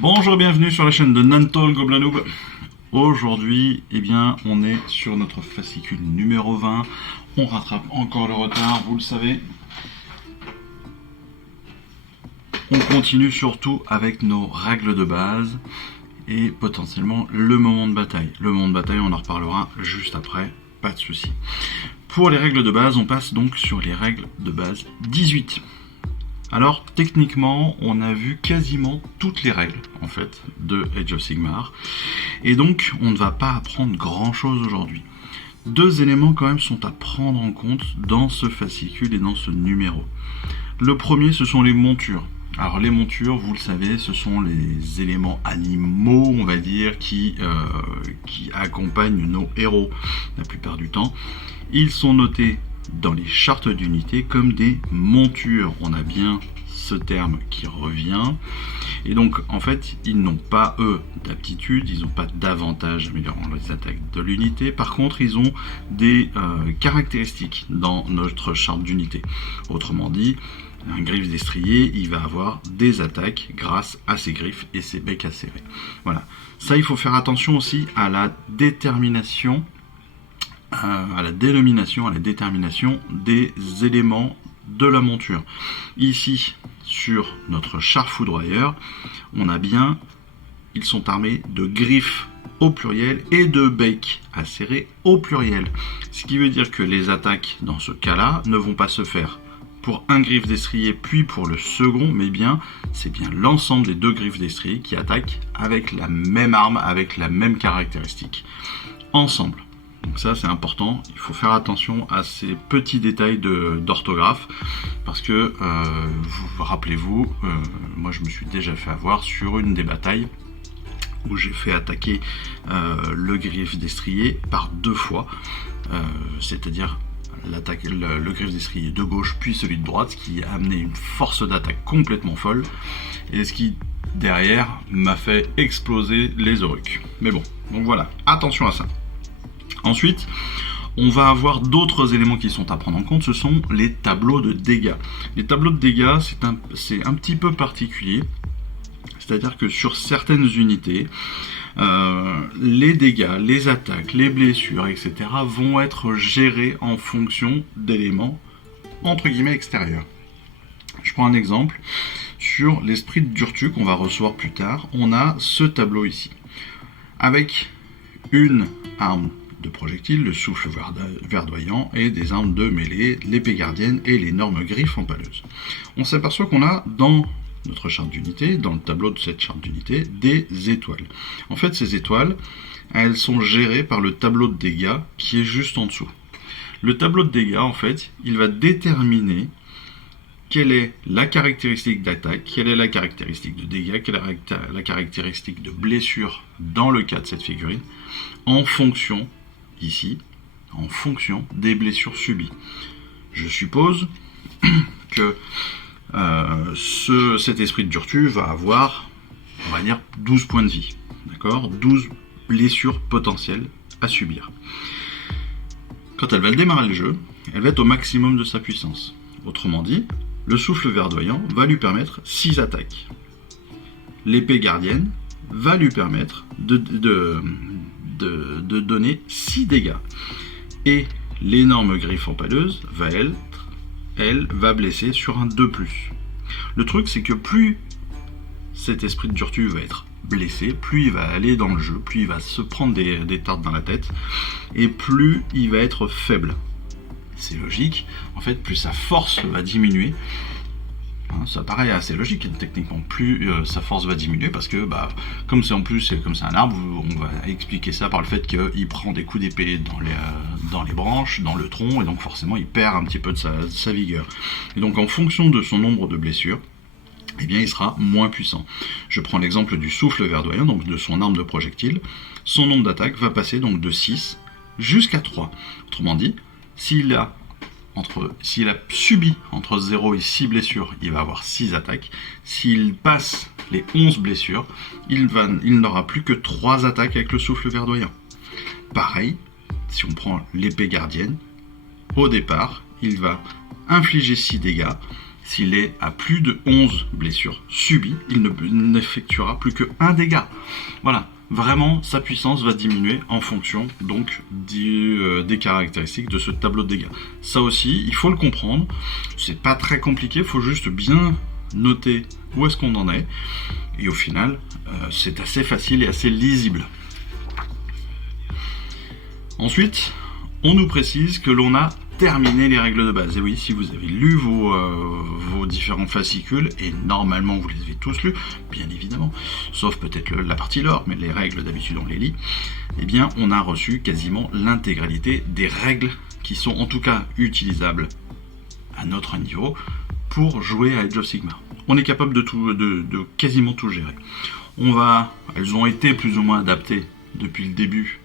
Bonjour, bienvenue sur la chaîne de Nantol Gobelin Noob. Aujourd'hui, on est sur notre fascicule numéro 20. On rattrape encore le retard, vous le savez. On continue surtout avec nos règles de base et potentiellement le moment de bataille. Le moment de bataille, on en reparlera juste après, pas de souci. Pour les règles de base, on passe donc sur les règles de base 18. Alors techniquement, on a vu quasiment toutes les règles en fait de Age of Sigmar, et donc on ne va pas apprendre grand chose aujourd'hui. Deux éléments quand même sont à prendre en compte dans ce fascicule et dans ce numéro. Le premier, ce sont les montures. Alors les montures, vous le savez, ce sont les éléments animaux, on va dire, qui accompagnent nos héros la plupart du temps. Ils sont notés dans les chartes d'unité comme des montures. On a bien ce terme qui revient. Et donc, en fait, ils n'ont pas, eux, d'aptitude, ils n'ont pas d'avantage améliorant les attaques de l'unité. Par contre, ils ont des caractéristiques dans notre charte d'unité. Autrement dit, un griffe destrier, il va avoir des attaques grâce à ses griffes et ses becs acérés. Voilà. Ça, il faut faire attention aussi à la détermination à la détermination des éléments de la monture. Ici, sur notre char foudroyeur, on a bien, ils sont armés de griffes au pluriel et de becs acérés au pluriel. Ce qui veut dire que les attaques, dans ce cas-là, ne vont pas se faire pour un griffe destrier puis pour le second, mais bien, c'est bien l'ensemble des deux griffes destriers qui attaquent avec la même arme, avec la même caractéristique, ensemble. Donc ça c'est important, il faut faire attention à ces petits détails d'orthographe parce que, rappelez-vous, moi je me suis déjà fait avoir sur une des batailles où j'ai fait attaquer le griffe destrier par deux fois, c'est-à-dire le griffe destrier de gauche puis celui de droite, ce qui a amené une force d'attaque complètement folle et ce qui derrière m'a fait exploser les auruques. Mais bon, donc voilà, attention à ça. Ensuite, on va avoir d'autres éléments qui sont à prendre en compte, ce sont les tableaux de dégâts. Les tableaux de dégâts, c'est un petit peu particulier, c'est-à-dire que sur certaines unités, les dégâts, les attaques, les blessures, etc. vont être gérés en fonction d'éléments entre guillemets extérieurs. Je prends un exemple, sur l'esprit de Durtu qu'on va recevoir plus tard, on a ce tableau ici, avec une arme de projectiles, le souffle verdoyant, et des armes de mêlée, l'épée gardienne et l'énorme griffe empaleuse. On s'aperçoit qu'on a dans notre charte d'unité, dans le tableau de cette charte d'unité, des étoiles. En fait, ces étoiles, elles sont gérées par le tableau de dégâts qui est juste en dessous. Le tableau de dégâts, en fait, il va déterminer quelle est la caractéristique d'attaque, quelle est la caractéristique de dégâts, quelle est la caractéristique de blessure dans le cas de cette figurine, en fonction, ici, en fonction des blessures subies. Je suppose que cet esprit de Durtu va avoir, on va dire, 12 points de vie, d'accord, 12 blessures potentielles à subir. Quand elle va démarrer le jeu, elle va être au maximum de sa puissance. Autrement dit, le souffle verdoyant va lui permettre 6 attaques. L'épée gardienne va lui permettre de donner 6 dégâts. Et l'énorme griffe empaleuse va, elle va blesser sur un 2+. Le truc, c'est que plus cet esprit de Durtu va être blessé, plus il va aller dans le jeu, plus il va se prendre des tartes dans la tête, et plus il va être faible. C'est logique, en fait, plus sa force va diminuer. Ça paraît assez logique, techniquement, plus sa force va diminuer, parce que, comme c'est un arbre, on va expliquer ça par le fait qu'il prend des coups d'épée dans les branches, dans le tronc, et donc forcément il perd un petit peu de sa vigueur. Et donc en fonction de son nombre de blessures, eh bien il sera moins puissant. Je prends l'exemple du souffle verdoyant, donc de son arme de projectile. Son nombre d'attaques va passer donc de 6 jusqu'à 3. Autrement dit, s'il a subi entre 0 et 6 blessures, il va avoir 6 attaques. S'il passe les 11 blessures, il n'aura plus que 3 attaques avec le souffle verdoyant. Pareil, si on prend l'épée gardienne, au départ, il va infliger 6 dégâts. S'il est à plus de 11 blessures subies, il n'effectuera plus que 1 dégât. Voilà, vraiment sa puissance va diminuer en fonction donc des caractéristiques de ce tableau de dégâts. Ça aussi, il faut le comprendre, c'est pas très compliqué, il faut juste bien noter où est-ce qu'on en est, et au final, c'est assez facile et assez lisible. Ensuite, on nous précise que l'on a terminé les règles de base. Et oui, si vous avez lu vos différents fascicules, et normalement vous les avez tous lus, bien évidemment, sauf peut-être la partie lore, mais les règles d'habitude on les lit, eh bien on a reçu quasiment l'intégralité des règles qui sont en tout cas utilisables à notre niveau pour jouer à Age of Sigmar. On est capable de quasiment tout gérer. Elles ont été plus ou moins adaptées depuis le début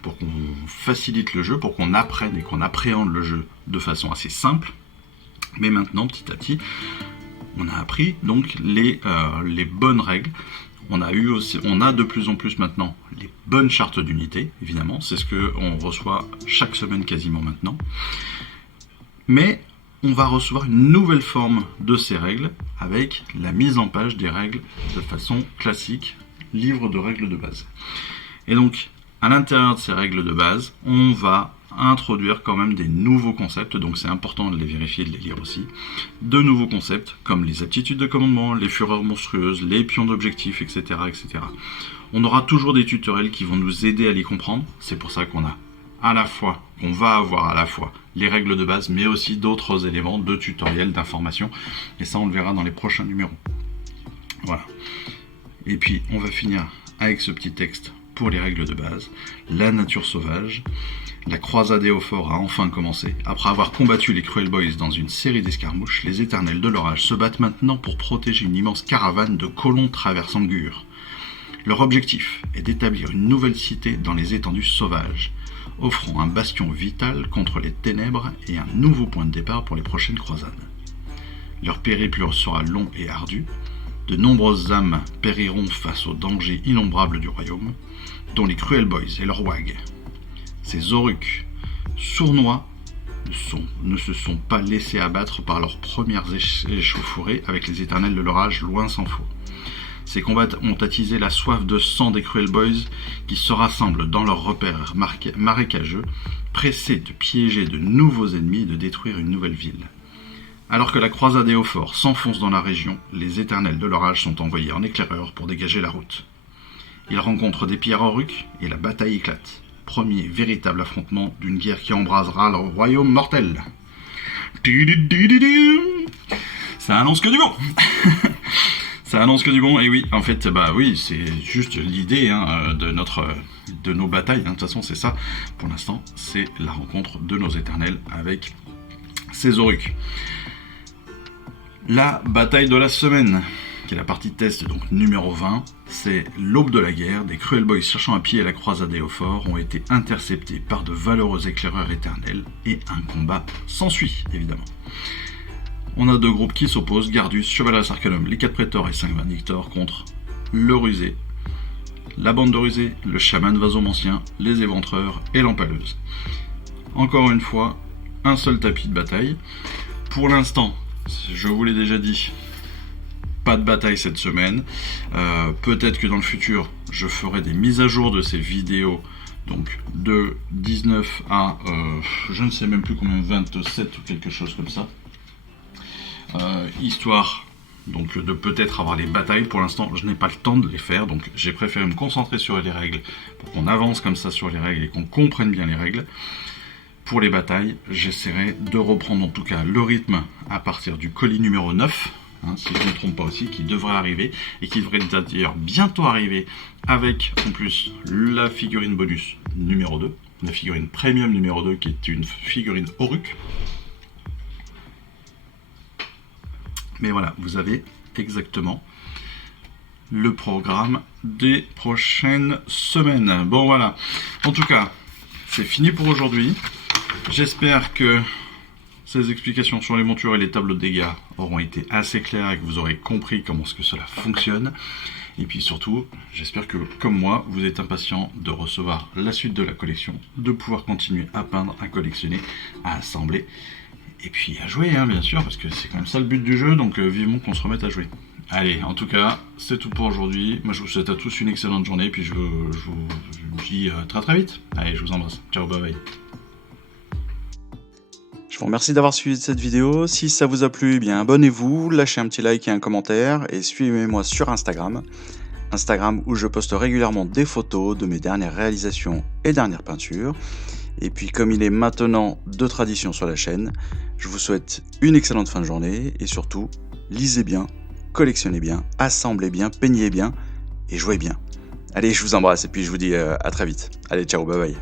pour qu'on facilite le jeu, pour qu'on apprenne et qu'on appréhende le jeu de façon assez simple. Mais maintenant, petit à petit, on a appris donc les bonnes règles. On a de plus en plus maintenant les bonnes chartes d'unité, évidemment. C'est ce qu'on reçoit chaque semaine quasiment maintenant. Mais on va recevoir une nouvelle forme de ces règles avec la mise en page des règles de façon classique, livre de règles de base. Et donc, à l'intérieur de ces règles de base, on va introduire quand même des nouveaux concepts, donc c'est important de les vérifier, de les lire aussi. De nouveaux concepts comme les aptitudes de commandement, les fureurs monstrueuses, les pions d'objectifs, etc., etc. On aura toujours des tutoriels qui vont nous aider à les comprendre. C'est pour ça qu'on va avoir à la fois les règles de base, mais aussi d'autres éléments de tutoriels, d'informations. Et ça, on le verra dans les prochains numéros. Voilà. Et puis, on va finir avec ce petit texte pour les règles de base. La nature sauvage. La croisade Éophore a enfin commencé. Après avoir combattu les Cruel Boys dans une série d'escarmouches, les éternels de l'orage se battent maintenant pour protéger une immense caravane de colons traversant Gur. Leur objectif est d'établir une nouvelle cité dans les étendues sauvages, offrant un bastion vital contre les ténèbres et un nouveau point de départ pour les prochaines croisades. Leur périple sera long et ardu. De nombreuses âmes périront face aux dangers innombrables du royaume, dont les Cruel Boys et leurs wags. Ces Oruks sournois ne se sont pas laissés abattre par leurs premières échauffourées avec les éternels de l'orage, loin s'en faut. Ces combats ont attisé la soif de sang des Cruel Boys qui se rassemblent dans leurs repères marécageux, pressés de piéger de nouveaux ennemis et de détruire une nouvelle ville. Alors que la croisade Éophore s'enfonce dans la région, les éternels de l'orage sont envoyés en éclaireur pour dégager la route. Ils rencontrent des pierres Oruks et la bataille éclate. Premier véritable affrontement d'une guerre qui embrasera le royaume mortel. Ça annonce que du bon. Ça annonce que du bon, et oui, en fait, c'est juste l'idée de nos batailles, de toute façon c'est ça, pour l'instant, c'est la rencontre de nos éternels avec ces Oruks. La bataille de la semaine, qui est la partie test, donc numéro 20, c'est l'aube de la guerre. Des Cruel Boys cherchant à piller la croisade Éophore ont été interceptés par de valeureux éclaireurs éternels, et un combat s'ensuit, évidemment. On a deux groupes qui s'opposent, Gardus, Chevaleras Arcanum, les 4 prétors et 5 Vindictors contre le Rusé, la bande de Rusé, le chaman Vasomancien, les éventreurs et l'empaleuse. Encore une fois, un seul tapis de bataille. Pour l'instant, je vous l'ai déjà dit, pas de bataille cette semaine. Peut-être que dans le futur, je ferai des mises à jour de ces vidéos, donc de 19 à, je ne sais même plus combien, 27 ou quelque chose comme ça. Histoire donc de peut-être avoir les batailles. Pour l'instant, je n'ai pas le temps de les faire, donc j'ai préféré me concentrer sur les règles pour qu'on avance comme ça sur les règles et qu'on comprenne bien les règles. Pour les batailles, j'essaierai de reprendre en tout cas le rythme à partir du colis numéro 9, si je ne me trompe pas aussi, qui devrait arriver, et qui devrait d'ailleurs bientôt arriver avec en plus la figurine bonus numéro 2, la figurine premium numéro 2 qui est une figurine Oruk. Mais voilà, vous avez exactement le programme des prochaines semaines. Bon voilà, en tout cas, c'est fini pour aujourd'hui. J'espère que ces explications sur les montures et les tableaux de dégâts auront été assez claires et que vous aurez compris comment est-ce que cela fonctionne. Et puis surtout, j'espère que, comme moi, vous êtes impatient de recevoir la suite de la collection, de pouvoir continuer à peindre, à collectionner, à assembler Et puis à jouer, hein, bien sûr, parce que c'est quand même ça le but du jeu, donc vivement qu'on se remette à jouer. Allez, en tout cas, c'est tout pour aujourd'hui. Moi, je vous souhaite à tous une excellente journée, puis je vous dis très très vite. Allez, je vous embrasse. Ciao, bye bye. Je vous remercie d'avoir suivi cette vidéo. Si ça vous a plu, eh bien abonnez-vous, lâchez un petit like et un commentaire, et suivez-moi sur Instagram. Instagram où je poste régulièrement des photos de mes dernières réalisations et dernières peintures. Et puis comme il est maintenant de tradition sur la chaîne, je vous souhaite une excellente fin de journée et surtout, lisez bien, collectionnez bien, assemblez bien, peignez bien et jouez bien. Allez, je vous embrasse et puis je vous dis à très vite. Allez, ciao, bye bye.